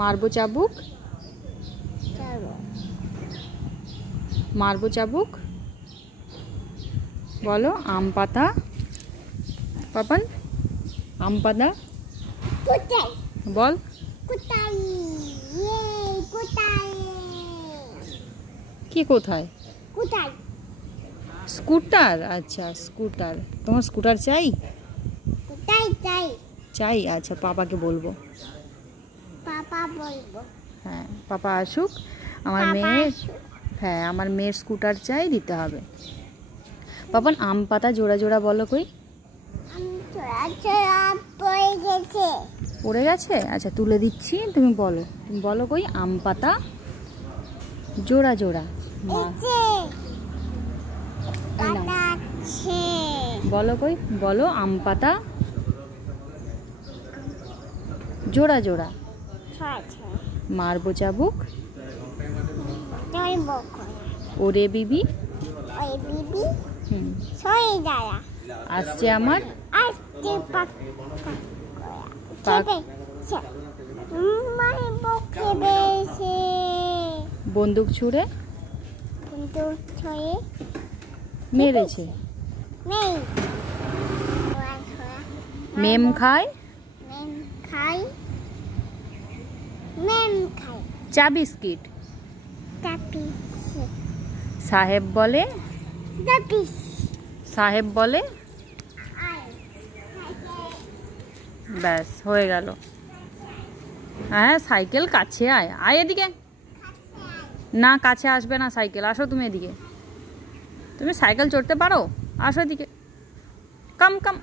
মারবো চাবুক, মারবো চাবুক। বলো আম পাতা। পাপান আম পাতা বল। কি কোথায়? স্কুটার। আচ্ছা স্কুটার। তোমার স্কুটার চাই? চাই। আচ্ছা পাপাকে বলবো। হ্যাঁ পাপা আসুক। আমার মেয়ের, হ্যাঁ আমার মেয়ের স্কুটার চাই, দিতে হবে। পাপান আম পাতা জোড়া জোড়া বলো কই। পড়ে গেছে? আচ্ছা তুলে দিচ্ছি, তুমি বলো। তুমি বলো কই আম পাতা জোড়া জোড়া। বলো কই, বলো আম পাতা জোড়া জোড়া। মারবো চাবুক, ওরে বিবি। আসছে আমার বন্দুক ছুঁড়ে মেরেছে। মেম খায় চা বিস্কিট। সাহেব বলে, সাহেব বলে। ব্যাস হয়ে গেল। হ্যাঁ সাইকেল কাছে আয়, আয় এদিকে। না কাছে আসবে না সাইকেল, আসো তুমি এদিকে। তুমি সাইকেল চড়তে পারো? আসো এদিকে, কাম কাম।